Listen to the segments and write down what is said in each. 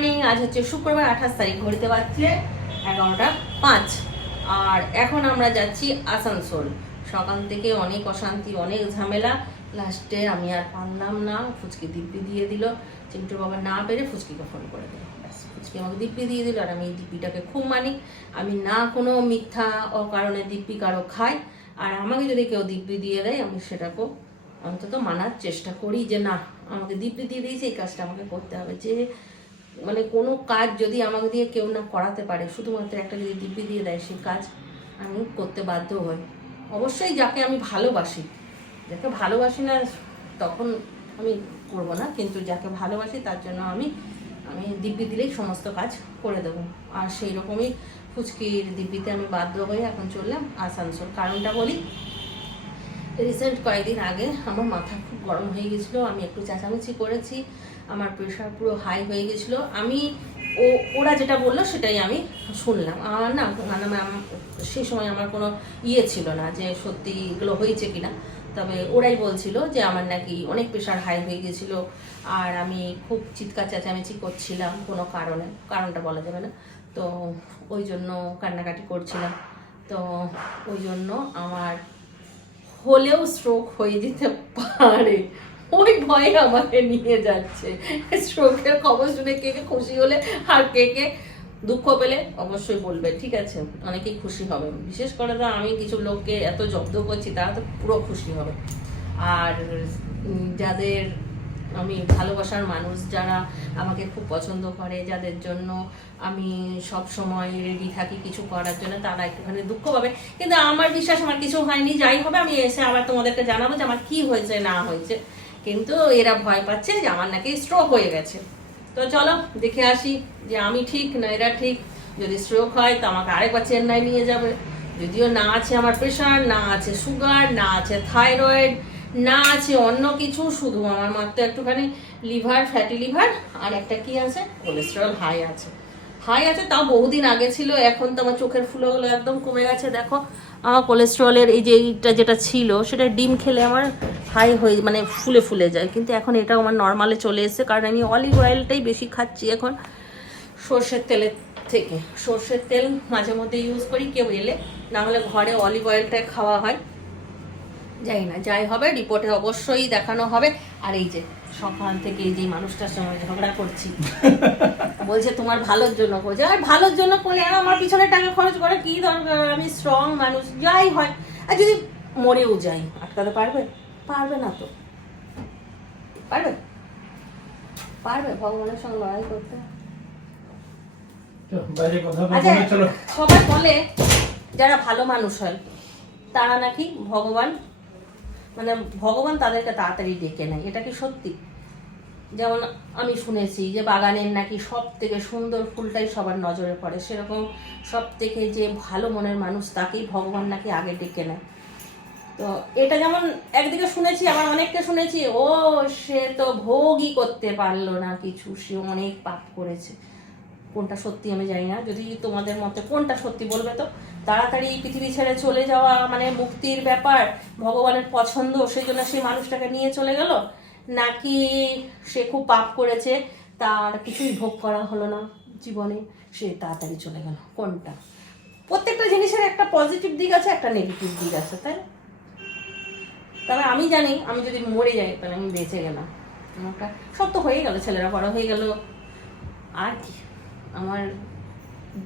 Morning. আজ হচ্ছে শুক্রবার 28 তারিখ, ঘড়িতে বাজছে 11:05 আর এখন আমরা যাচ্ছি আসানসোল। সকাল থেকে অনেক অশান্তি, অনেক ঝামেলা, লাস্টে আমি আর পারলাম না, ফুচকি দিব্যি দিয়ে দিল। চিন্টুর বাবা না পেরে ফুচকিকে ফোন করে দিল, ব্যাস ফুচকি আমাকে দিব্যি দিয়ে দিল। আর আমি এই দিব্যিটাকে খুব মানি, আমি না কোনো মিথ্যা অকারণে দিব্যি কারো খাই, আর আমাকে যদি কেউ দিব্যি দিয়ে দেয় আমি সেটাকেও অন্তত মানার চেষ্টা করি যে না, আমাকে দিব্যি দিয়ে দিয়েছে, এই কাজটা আমাকে করতে হবে। যে মানে কোনো কাজ যদি আমাকে দিয়ে কেউ না করাতে পারে, শুধুমাত্র একটা যদি দিব্যি দিয়ে দেয়, সেই কাজ আমি করতে বাধ্য হই। অবশ্যই যাকে আমি ভালোবাসি, যাকে ভালোবাসি না তখন আমি করবো না, কিন্তু যাকে ভালোবাসি তার জন্য আমি দিব্যি দিলেই সমস্ত কাজ করে দেবো। আর সেই রকমই ফুচকির দিব্যিতে আমি বাধ্য হয়ে এখন চললাম আসানসোল। কারণটা বলি, রিসেন্ট কয়েকদিন আগে আমার মাথা খুব গরম হয়ে গেছিলো, আমি একটু চেঁচামেচি করেছি, আমার প্রেশার পুরো হাই হয়ে গেছিলো। ওরা যেটা বললো সেটাই আমি শুনলাম। আমার না মানে সেই সময় আমার কোনো ছিল না যে সত্যি এগুলো হয়েছে কিনা, তবে ওরাই বলছিল যে আমার নাকি অনেক প্রেশার হাই হয়ে গেছিলো, আর আমি খুব চিৎকার চেঁচামেচি করছিলাম কোনো কারণটা বলা যাবে না, তো ওই জন্য কান্নাকাটি করছিলাম। তো ওই জন্য আমার হলেও স্ট্রোক হয়ে যেতে পারে, ওই ভয়ে আমাকে নিয়ে যাচ্ছে। স্ট্রোকের খবর শুনে কে কে খুশি হলে আর কে কে দুঃখ পেলে অবশ্যই বলবে, ঠিক আছে? অনেকেই খুশি হবে, বিশেষ করে তো আমি কিছু লোককে এত জব্দ করছি, তারা তো পুরো খুশি হবে। আর যাদের আমি ভালোবাসার মানুষ, যারা আমাকে খুব পছন্দ করে, যাদের জন্য আমি সব সময় রেডি থাকি কিছু করার জন্য, তারা একটুখানি দুঃখ পাবে। কিন্তু আমার বিশ্বাস আমার কিছু হয়নি, যাই হবে আমি এসে আবার তোমাদেরকে জানাবো যে আমার কি হয়েছে না হয়েছে। কিন্তু এরা ভয় পাচ্ছে যে আমার নাকি স্ট্রোক হয়ে গেছে। তো চলো দেখে আসি যে আমি ঠিক না এরা ঠিক। যদি স্ট্রোক হয় তো আমাকে আরেকবার চেন্নাই নিয়ে যাবে, যদিও না আছে আমার প্রেশার, না আছে সুগার, না আছে থাইরয়েড, না আছে অন্য কিছু, শুধু আমার মাত্র একটুখানি লিভার, ফ্যাটি লিভার, আর একটা কি আছে, কোলেস্টেরল হাই আছে। তাও বহুদিন আগে ছিল, এখন তো আমার চোখের ফুলোগুলো একদম কমে গেছে। দেখো আমার কোলেস্টেরলের এই যে এইটা যেটা ছিল, সেটা ডিম খেলে আমার হাই হয়ে মানে ফুলে ফুলে যায়, কিন্তু এখন এটাও আমার নর্মালে চলে এসেছে, কারণ আমি অলিভ অয়েলটাই বেশি খাচ্ছি এখন সর্ষের তেলের থেকে। সর্ষের তেল মাঝে মধ্যে ইউজ করি কেউ এলে, না হলে ঘরে অলিভ অয়েলটাই খাওয়া হয়। যাই না, যাই হবে রিপোর্টে অবশ্যই দেখানো হবে। আর এই যে সকাল থেকে এই যে মানুষটার সঙ্গে ঝগড়া করছি, বলছে তোমার ভালোর জন্য করছে। আর ভালোর জন্য করলে আমার পিছনে টাকা খরচ করে কি দরকার? আমি স্ট্রং মানুষ, যাই হয়। আর যদি মরেও যাই, আটকাতে পারবে? পারবে না তো। পারবে ভগবানের সঙ্গে লড়াই করতে? সবাই বলে যারা ভালো মানুষ হয় তারা নাকি ভগবান তাদেরকে তাড়াতাড়ি ডেকে নেয়। এটা কি সত্যি? যেমন আমি শুনেছি যে বাগানের নাকি সব থেকে সুন্দর ফুলটাই সবার নজরে পড়ে, সেরকম সব থেকে যে ভালো মনের মানুষ তাকেই ভগবান নাকি আগে ডেকে নেয়। তো এটা যেমন একদিকে শুনেছি, আবার অনেককে শুনেছি সে তো ভোগই করতে পারলো না কিছু, সে অনেক পাপ করেছে। কোনটা সত্যি আমি জানি না, যদি তোমাদের মতে কোনটা সত্যি বলবে তো। তাড়াতাড়ি পৃথিবী ছেড়ে চলে যাওয়া মানে মুক্তির ব্যাপার, ভগবানের পছন্দ, সেই জন্য সেই মানুষটাকে নিয়ে চলে গেল, নাকি সে খুব পাপ করেছে, তার কিছুই ভোগ করা হলো না জীবনে, সে তাড়াতাড়ি চলে গেল? কোনটা? প্রত্যেকটা জিনিসের একটা পজিটিভ দিক আছে, একটা নেগেটিভ দিক আছে, তাই না? তবে আমি জানি আমি যদি মরে যাই তাহলে আমি বেঁচে গেলাম, আমারটা সব তো হয়ে গেল, ছেলেরা বড় হয়ে গেল, আর কি আমার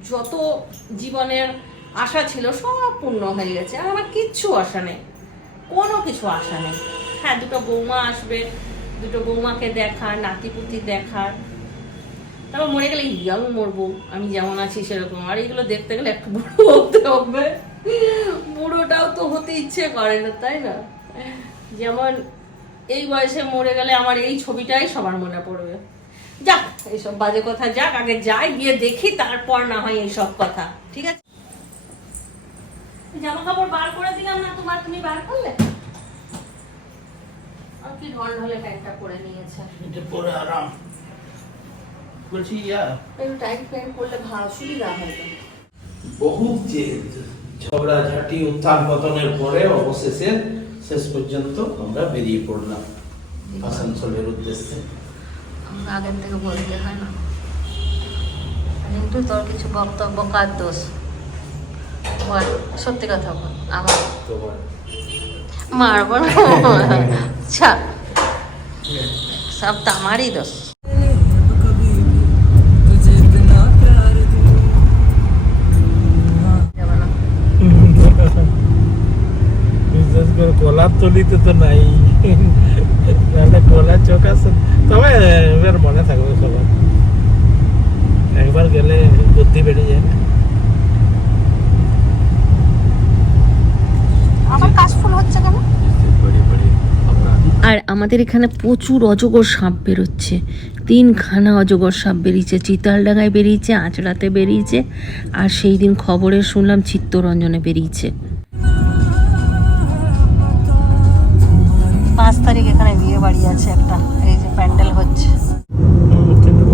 যত জীবনের আশা ছিল সব পূর্ণ হয়ে গেছে। আর আমার কিচ্ছু আশা নেই, কোনো কিছু আশা নেই। হ্যাঁ, দুটো বৌমা আসবে, দুটো বৌমাকে দেখার, নাতিপুতি দেখার, তারপর মরে গেলে ইয়াং মরবো, আমি যেমন আছি সেরকম। আর এইগুলো দেখতে গেলে একটু বুড়ো হতে হবে, বুড়োটাও তো হতে ইচ্ছে করে না, তাই না? যেমন এই বয়সে মরে গেলে আমার এই ছবিটাই সবার মনে পড়বে। যাক, এইসব বাজে কথা যাক, আগে যাই, গিয়ে দেখি, তারপর না হয় এইসব কথা, ঠিক আছে? জামা কাপড় বার করে দিলাম না তোমার, তুমি বার করলে? আর কি ঢলে প্যান্টটা পরে নিয়েছে, এটা পরে আরাম বলছি। একটু টাইট প্যান্ট পরলে ভালো সুবিধা হয়। বহু ঝগড়াঝাটি উত্থান পতনের পরে অবশেষে শেষ পর্যন্ত আমরা বেরিয়ে পড়লাম আসানসোলের উদ্দেশ্যে। আমরা আগের থেকে বলতে হয় না। কিন্তু তোর কিছু বক্তব্য কার দোষ বল, সত্যি কথা বল। আমার মারব না, আচ্ছা সব তো আমারই দোষ। কলার তলিতে তো নাই, কলার চোখ আছে, তবে এবার মনে থাকবে সবার, একবার গেলে বুদ্ধি বেড়ে যায় না। আমার কাশফুল হচ্ছে কেন? আর আমাদের এখানে প্রচুর অজগর সাপ বেরোচ্ছে, 3খানা অজগর সাপ বেরিয়েছে, চিতালডাঙ্গায় বেরিয়েছে, আঁচড়াতে বেরিয়েছে, আর সেই দিন খবরে শুনলাম চিত্তরঞ্জনে বেরিয়েছে। 5 তারিখ এখানে বিয়ে বাড়ি আছে একটা, এই যে প্যান্ডেল হচ্ছে।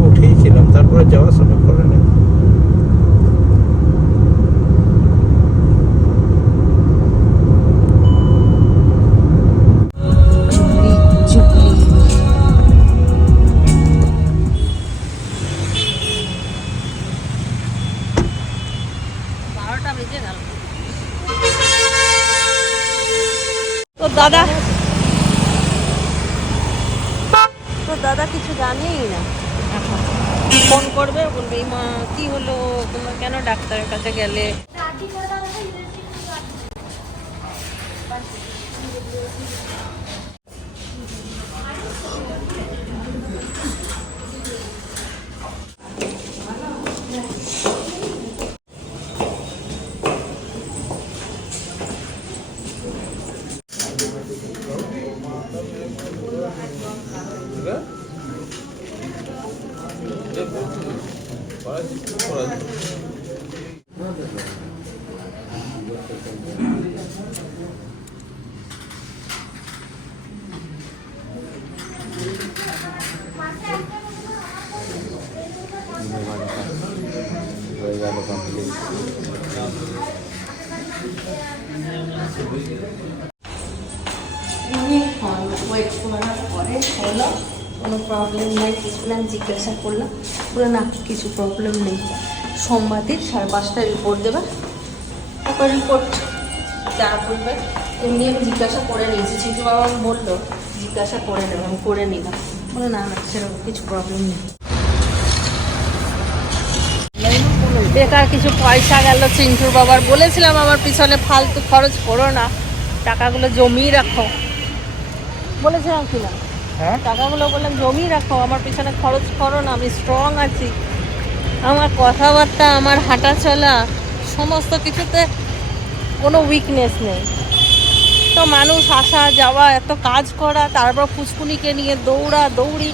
উঠেই ছিলাম, তারপরে যাওয়ার সময় করে নেব। তো দাদা কিছু জানেই না, ফোন করবে, বলবে মা কি হলো, তোমরা কেন ডাক্তারের কাছে গেলে। কোনো প্রবলেম নাই, কিছু না, জিজ্ঞাসা করলাম, পুরো না কিছু প্রবলেম নেই। সোমবারই 5:30টায় রিপোর্ট দেবে, তারপর রিপোর্ট যা করবে এমনি আমি জিজ্ঞাসা করে নিয়েছি। চিন্টু বাবা বললো জিজ্ঞাসা করে নেবে, আমি করে নিলাম, বলে না না সেরকম কিছু প্রবলেম নেই। বেকার কিছু পয়সা গেল চিন্টুর বাবার, বলেছিলাম আমার পিছনে ফালতু খরচ করো না, টাকাগুলো জমিয়ে রাখো, বলেছিলাম কি না? হ্যাঁ, টাকাগুলো বললাম জমিয়ে রাখো, আমার পিছনে খরচ করো না, আমি স্ট্রং আছি, আমার কথাবার্তা, আমার হাঁটা চলা সমস্ত কিছুতে কোনো উইকনেস নেই। তো মানুষ আসা যাওয়া, এত কাজ করা, তারপর পুচকুনিকে নিয়ে দৌড়ি,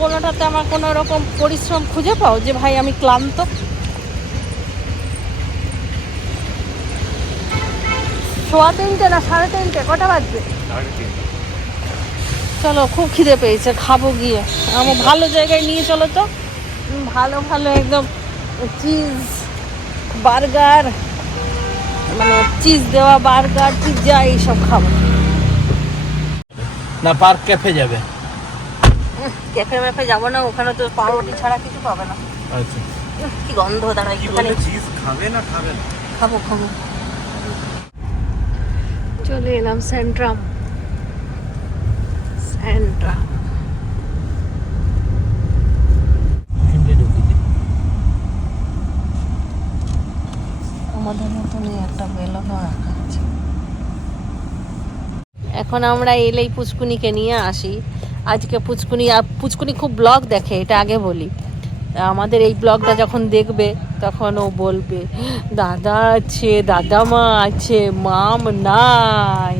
কোনোটাতে আমার কোনো রকম পরিশ্রম খুঁজে পাও যে ভাই আমি ক্লান্ত? সোয়া 3টে না 3:30, কটা বাজবে? চলো খুব খিদে পেয়েছে, খাবো গিয়ে। আমার ভালো জায়গায় নিয়ে চলো তো, ভালো ভালো একদম চিজ বার্গার, মানে চিজ দেওয়া বার্গার, পিৎজা এইসব খাবো। না পার্ক ক্যাফে যাবে? ক্যাফে ম্যাফে যাবো না, ওখানে তো পাউরুটি ছাড়া কিছু পাবে না। আচ্ছা, কি গন্ধ, দাঁড়া একটুখানি। চিজ খাবে না? খাবে না? খাবো। চলে এলাম সেন্ট্রাম। আমাদের মতনই একটা বেলনও রাখা আছে। এখন আমরা এলেই পুচকুনিকে নিয়ে আসি। আজকে পুচকুনি খুব ব্লগ দেখে, এটা আগে বলি। আমাদের এই ব্লগটা যখন দেখবে তখন ও বলবে দাদা আছে, দাদামা আছে, মাম নাই,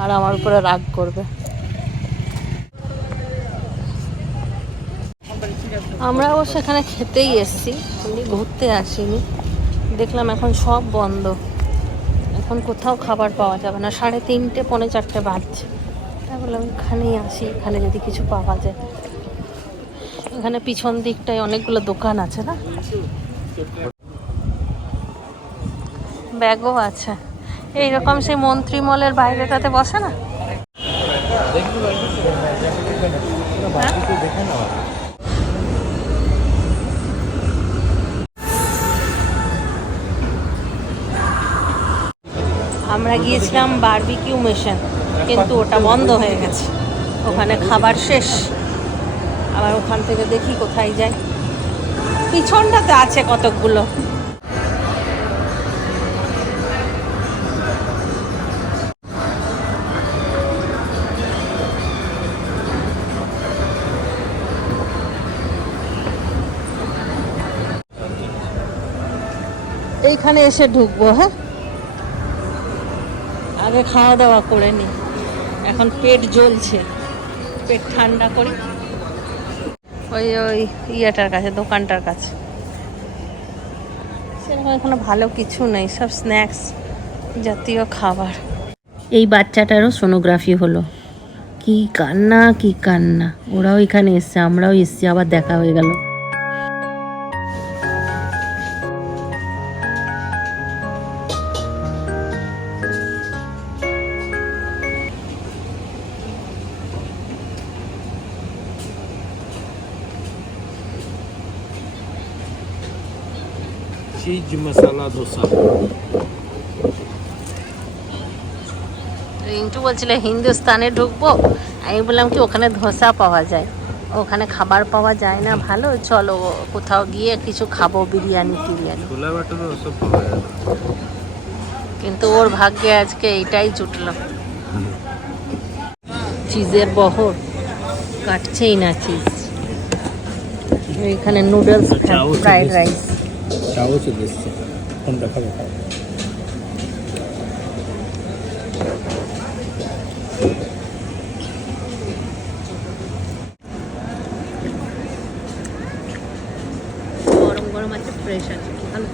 আর আমার উপরে রাগ করবে। আমরাও সেখানে খেতেই এসছি, এমনি ঘুরতে আসিনি। দেখলাম এখন সব বন্ধ, এখন কোথাও খাবার পাওয়া যাবে না। 3:30 পৌনে 4টে বাজছে। তাই বললাম এখানেই আসি, এখানে যদি কিছু পাওয়া যায়। এখানে পিছন দিকটায় অনেকগুলো দোকান আছে না, ব্যাগও আছে। এইরকম সেই মন্ত্রী মলের বাইরেটাতে বসে না, আমরা গিয়েছিলাম বারবিকিউ মিশন, কিন্তু ওটা বন্ধ হয়ে গেছে, ওখানে খাবার শেষ। আবার ওখান থেকে দেখি কোথায় যাই, পিছনটাতে আছে কতকগুলো। এইখানে এসে ঢুকবো। হ্যাঁ, আগে খাওয়া দাওয়া করে নি, এখন পেট জ্বলছে, পেট ঠান্ডা করি ওই ইয়েটার কাছে, দোকানটার কাছে। সেরকম এখানে ভালো কিছু নেই, সব স্ন্যাক্স জাতীয় খাবার। এই বাচ্চাটারও সোনোগ্রাফি হলো, কি কান্না কি কান্না। ওরাও এখানে এসছে, আমরাও এসছি, আবার দেখা হয়ে গেল। चीज मसाला डोसा। রিন্টু বলছিল হিন্দুস্তানে ঢুকবো, আমি বললাম কি ওখানে ধোসা পাওয়া যায়, ওখানে খাবার পাওয়া যায় না ভালো, চলো কোথাও গিয়ে কিছু খাবো, বিরিয়ানি টিরিয়ানি। কিন্তু ওর ভাগ্যে আজকে এইটাই জুটলো, চিজের বহর, কাটছেই না চিজ। এখানে নুডলস, ফ্রাইড রাইস। চাও চলে এসছে, এখন দেখা দেখা। গরম গরম আছে, ফ্রেশ আছে, ভালো।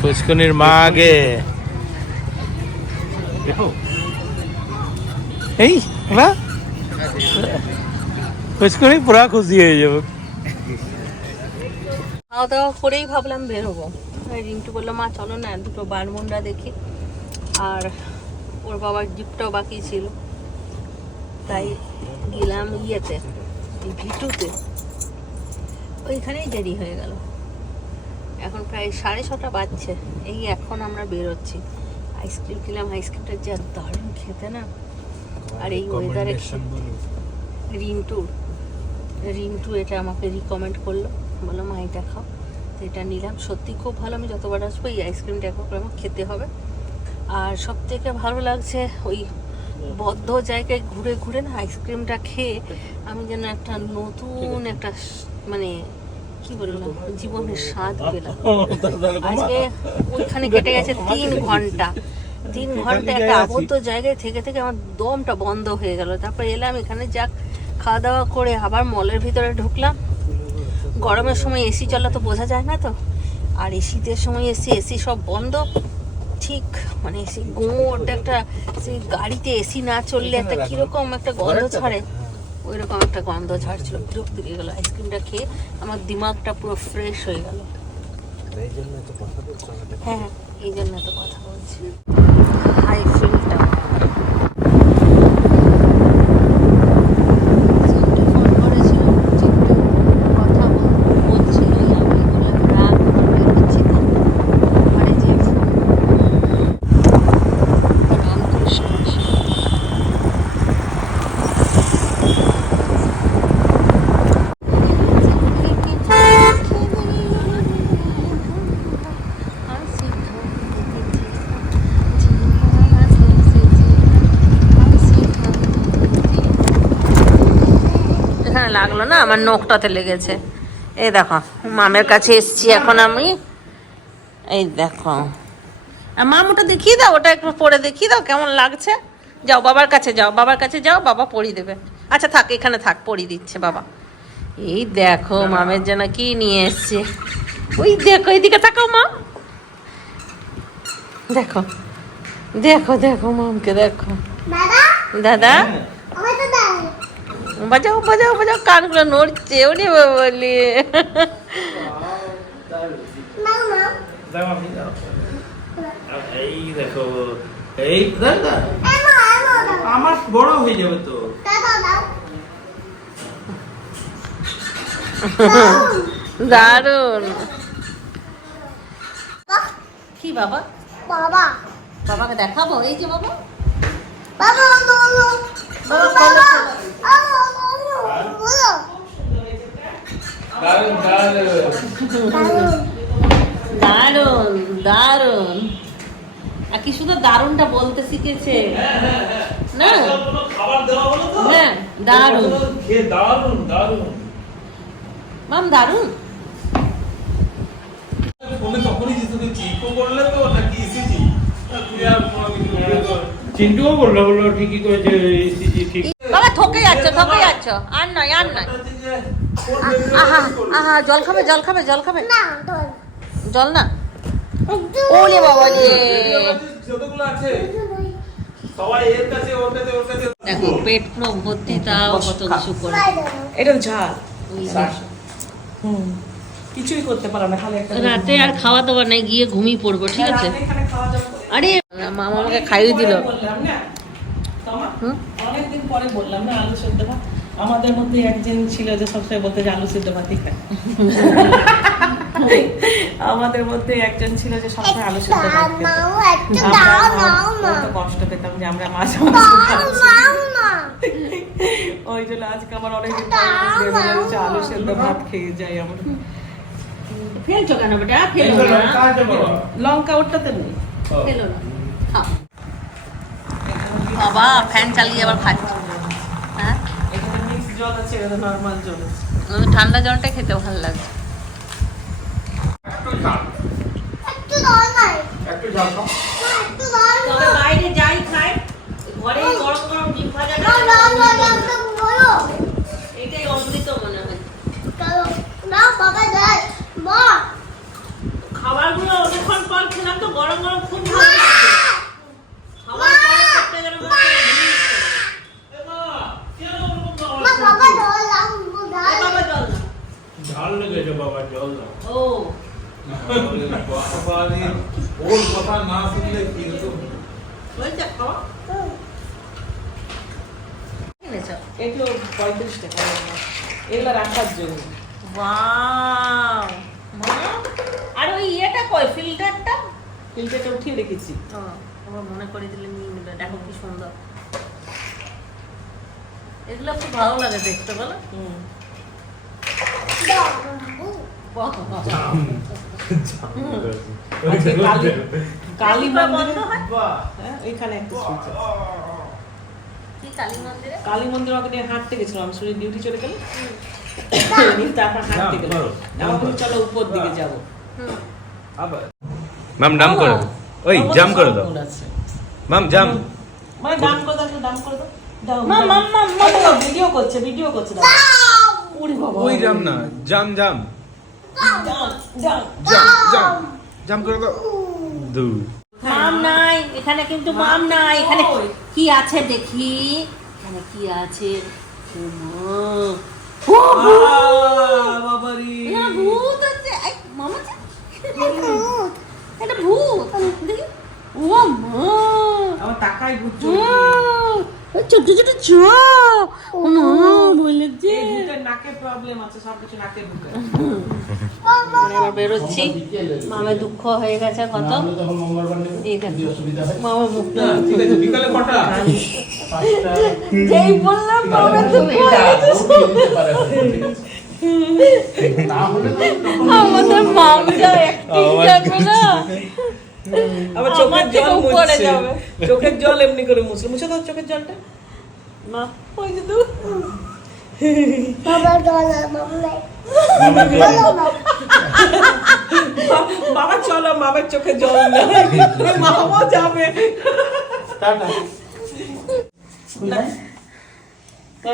ফুচকুনির মা আগে এই না, ফুচকুনি পুরা খুশি হয়ে যাবো। খাওয়া দাওয়া করেই ভাবলাম বেরোবো, রিন্টু বললো মা চলো না দুটো বারমুন্ডা দেখি, আর ওর বাবার গিফটটাও বাকি ছিল, তাই গেলাম ইয়েতে, ভিটুতে। ওইখানেই দেরি হয়ে গেল, এখন প্রায় 6:30 বাজছে, এই এখন আমরা বেরোচ্ছি। আইসক্রিম খেলাম, আইসক্রিমটা যা দারুণ খেতে না, আর এই ওয়েদারে রিন্টু এটা আমাকে রিকমেন্ড করলো, বললো মা এটা খাও, তো এটা নিলাম। সত্যি খুব ভালো, আমি যতবার আসবো এই আইসক্রিমটা একবার আমার খেতে হবে। আর সব থেকে ভালো লাগছে ওই বদ্ধ জায়গায় ঘুরে ঘুরে না আইসক্রিমটা খেয়ে আমি যেন একটা নতুন একটা মানে কি বললাম জীবনের স্বাদ পেলাম। আজকে ওইখানে কেটে গেছে 3 ঘন্টা, 3 ঘন্টা একটা আবদ্ধ জায়গায় থেকে থেকে আমার দমটা বন্ধ হয়ে গেল। তারপর এলাম এখানে, যাক খাওয়া দাওয়া করে আবার মলের ভিতরে ঢুকলাম। গরমের সময় এসি চলা তো বোঝা যায় না তো, আর শীতের সময় এসি সব বন্ধ, ঠিক মানে এসি গোট একটা, সেই গাড়িতে এসি না চললে একটা কিরকম একটা গন্ধ ছাড়ে, ওই রকম একটা গন্ধ ছাড়ছিল, বিরক্ত লেগে গেলো। আইসক্রিমটা খেয়ে আমার দিমাগটা পুরো ফ্রেশ হয়ে গেল। হ্যাঁ, এই জন্য তো কথা বলছি। হাই ফিলটা লাগলো না, আমার নখটাতে লেগেছে। এই দেখো মামের কাছে এসছি এখন আমি, এই দেখো, মাম ওটা দেখিয়ে দাও, ওটা একটু পরে দেখিয়ে দাও কেমন লাগছে। যাও বাবার কাছে যাও, বাবার কাছে যাও, বাবা পরিয়ে দেবে। আচ্ছা থাক, এখানে থাক, পরিয়ে দিচ্ছে বাবা। এই দেখো মামের জন্য কি নিয়ে এসছে। ওই দেখো, এইদিকে তাকাও মাম, দেখো দেখো দেখো মামকে দেখো। দাদা বাজাও বাজাও বাজাও, কানগুলো নড়ছে। ওরে বলি এই দেখো, এই আমার বড় হয়ে যাবে তো। দারুন। কি বাবা? বাবা বাবাকে দেখাবো, এই যে বাবা। বাবা দারুন দারুন। আর কি শুধু দারুনটা বলতে শিখেছে না? খাবার দেওয়া হলো তো। হ্যাঁ দারুন, খেয়ে দারুন দারুন। মাম দারুন। ফোনে তখনই তুমি চিকও করলে তো নাকি ইসিজি? তুই আর কোনো কিছু চিন্টুও বললো, বললো ঠিকই করেছে, ইসিজি ঠিক। বাবা ঠকে যাচ্ছ, ঠকে যাচ্ছ। আর নয়, আর নয়। আহা আহা, জল খাবে, জল খাবে, জল খাবে। না ধর জল না। ওলে বাবা রে, যতগুলো আছে সবাই এর কাছে ওর কাছে ওর কাছে। দেখো পেট পুরো ভর্তি, তাও কত কিছু করে। এটা ঝাল। ওই কিছুই করতে পারলাম না, খালি একটা রাতে আর খাওয়া দাওয়া নাই, গিয়ে ঘুমিয়ে পড়বো, ঠিক আছে? রাতে এখানে খাওয়া দাওয়া করে। আরে মামা আমাকে খাইয়ে দিল। বললাম না তোমার, হুম? অনেকদিন পরে বললাম না আলু সেদ্ধ ভাত। আমাদের মধ্যে একজন ছিল যে সবসময় বলতে যে আলু সেদ্ধ ভাতই খায়। আমাদের মধ্যে একজন ছিল যে সবসময় আলু সেদ্ধ ভাত খেত। নাও একটু আমরা দাও নাও না কত কষ্ট পেতাম যে আমরা মাঝে দাও নাও না ওই জন্য আজকে আমার অনেকদিন পরে ভেবে লাগছে আলু সেদ্ধ ভাত খেয়ে যাই আমরা। ফেলছো কেন বেটা? ফেলো না, লঙ্কা ওটাতে নেই। ফেলো না, খাও। বাবা ফ্যান চালিয়ে আবার খাচ্ছে। হ্যাঁ, এখানে মিক্স জল আছে, এটা নরমাল জল আছে। ঠান্ডা জলটা খেতে ভালো লাগছে। একটু দাও না একটু ঝাল খাও। একটু দাও না তবে বাইরে যাই খাই, ঘরে গরম গরম ডিম ভাজা দাও দাও দাও বলো এটাই অমৃত মনে হয়। দাও দাও বাবা দাও মা খাবারগুলো অনেকক্ষণ পর খেলাম তো, গরম গরম খুব ভালো লাগছে। খাবার পরে খেতে গেলে মনে হচ্ছে মা বাবা দাও দাও এই বাবা জল না। ঝাল লেগেছে বাবা, জল দাও। ও ওর কথা না শুনলে কি হতো? হয়েছে খাওয়া? কিনেছো? এগুলো 35 টাকা এগুলো রাখার জন্য। ওয়াও মা, আর ওই ইয়েটা কই, ফিল্টারটা? ফিল্টারটা উঠিয়ে রেখেছি। ও, আমার মনে করে দিলে নিয়ে নিবে। দেখো কি সুন্দর, এগুলো খুব ভালো লাগে দেখতে, বলো? বাহ, আজকে কালী বন্ধ মন্দিরে হয়? হ্যাঁ, এখানে একটা সুইচ আছে। কি কালী মন্দিরে? কালী মন্দির ওখানে হাঁটতে গেছিলাম, শরীর ডিউটি চলে গেলে তারপর হাঁটতে গেলাম। আমার বলি চলো উপর দিকে যাবো। ম্যাম ডাম করে দাও, ওই জাম করে দাও ম্যাম, জাম। মানে ডাম করে দাও, ডাম করে দাও। দাও মাম মাম মাম মাম। ভিডিও করছে, ভিডিও করছে। দাও। ওরে বাবা, ওই জাম না, জাম জাম জাম জাম জাম জাম জাম করে দাও। দুই মাম নাই এখানে, কিন্তু মাম নাই এখানে। কি আছে দেখি, এখানে কি আছে? ও মা, ও বাবারি না, ভূত আছে। এই মামা যা, এটা ভূত দেখি। ও মা, আমার টাকাই ভূত ছোট ছোট চোখ। ও মা, ভয় লাগছে। ভূতের নাকে প্রবলেম আছে, সব কিছু নাকে ঢুকে। এবার বেরোচ্ছি, মামের দুঃখ হয়ে গেছে কত। এই দেখো মামা মুখটা, ঠিক আছে, বিকালে কটা? যেই বললাম মামের দুঃখ হয়ে গেছে। আমাদের মামটা অ্যাক্টিং জানবে না। আবার চোখের আমার থেকে জল উপরে মুছছে। যাবে। চোখের জল এমনি করে মুছলো, মুছে দাও চোখের জলটা। না ওই যে দূর। বাবা দাও না বাবা বাবা চলো, বাবার চোখে জল নেই, মামাও যাবে। না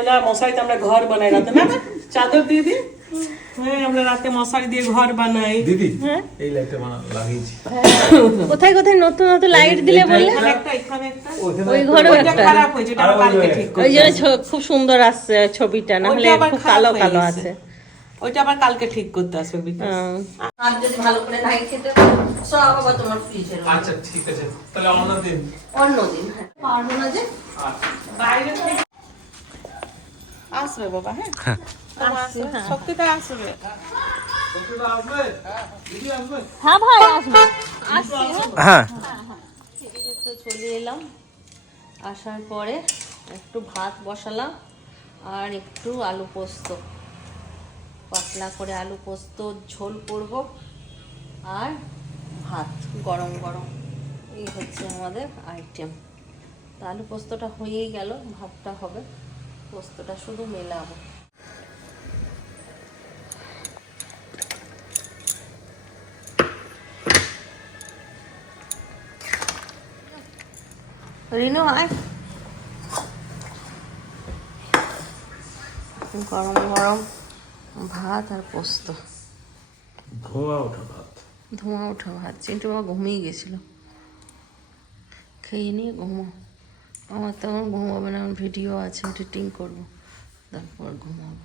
না, মশারিতে আমরা ঘর বানাই রাতে, না না, চাদর দিয়ে দিই। হ্যাঁ, আমরা রাতে মশারি দিয়ে ঘর বানাই। দিদি হ্যাঁ, এই লাইটটা লাগিয়েছি। কোথায় কোথায় নতুন নতুন লাইট দিলে বললে? এখানে একটা, এখানে একটা। ওই ঘরেও ওইটা একটা। খারাপ হয়েছে, ওটা আবার কালকে ঠিক ওই করতে জন্য হবে। খুব সুন্দর আসছে ছবিটা, না হলে ওইটা আবার খুব খারাপ কালো হয়ে কালো গেছে। আছে। ওইটা আবার কালকে ঠিক করতে আসবে বিকাশ। আর যদি ভালো করে নাই খেতে সব আবার তোমার ফ্রিজের আচ্ছা ঠিক আছে, তাহলে অন্যদিন। অন্যদিন। হ্যাঁ, পারবো না যে। বাইরে থেকে আসবে বাবা। হ্যাঁ, আসবে, হ্যাঁ। শক্তিটা আসবে। হ্যাঁ ভাই আসবে, আসছি। হ্যাঁ ঠিক আছে, তো চলে এলাম। আসার পরে একটু ভাত বসালাম আর একটু আলু পোস্ত, পাতলা করে আলু পোস্ত ঝোল করব আর ভাত গরম গরম। এই হচ্ছে আমাদের আইটেম। তা আলু পোস্তটা হয়েই গেল, ভাতটা হবে, পোস্তটা শুধু মেলাবো। রিনু আয়, গরম গরম ভাত আর পোস্ত, ধোয়া ওঠা ভাত। ধোঁয়া ওঠা ভাত। চিন্টু বাবা ঘুমিয়ে গেছিল, খেয়ে নিয়ে ঘুমো। আমার তেমন ঘুমাবে না, আমার ভিডিও আছে, এডিটিং করবো, তারপর ঘুমাবো।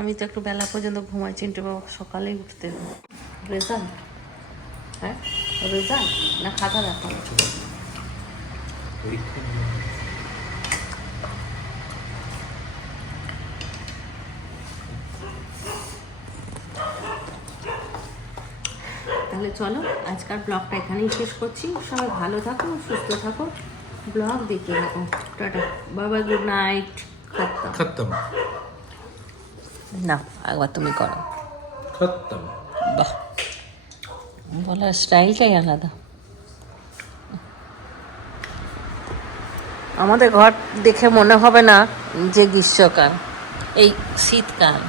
আমি তো একটু বেলা পর্যন্ত ঘুমাই, চিন্টু বাবা সকালেই উঠতে হবে। রেজাল্ট, হ্যাঁ রেজাল্ট না খাতা দেখো। তাহলে চলো আজকাল ব্লগটা এখানেই শেষ করছি। সবাই ভালো থাকো, সুস্থ থাকো, ব্লগ দেখতে থাকো। টাটা, বাবা, গুড নাইট। খতম না, একবার তুমি করো। খতম। বাহ, বলার স্টাইলটাই আলাদা। আমাদের ঘর দেখে মনে হবে না যে গ্রীষ্মকাল, এই শীতকাল।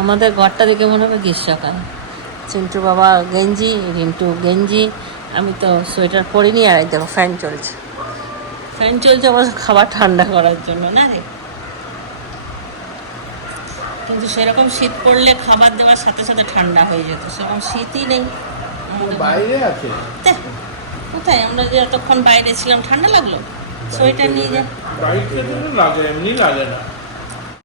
আমাদের ঘরটা দেখে মনে হবে গ্রীষ্মকাল। চিন্টু বাবা গেঞ্জি, রিন্টু গেঞ্জি, আমি তো সোয়েটার পরিনি। আর দেখো ফ্যান চলছে, ফ্যান চলছে অবশ্য খাবার ঠান্ডা করার জন্য না রে, কিন্তু সেরকম শীত পড়লে খাবার দেওয়ার সাথে সাথে ঠান্ডা হয়ে যেত, সেরকম শীতই নেই বাইরে আছে কোথায়। আমরা যে এতক্ষণ বাইরে ছিলাম ঠান্ডা লাগলো, সোয়েটার নিয়ে যা। বাইরে লাগে, এমনি লাগে না।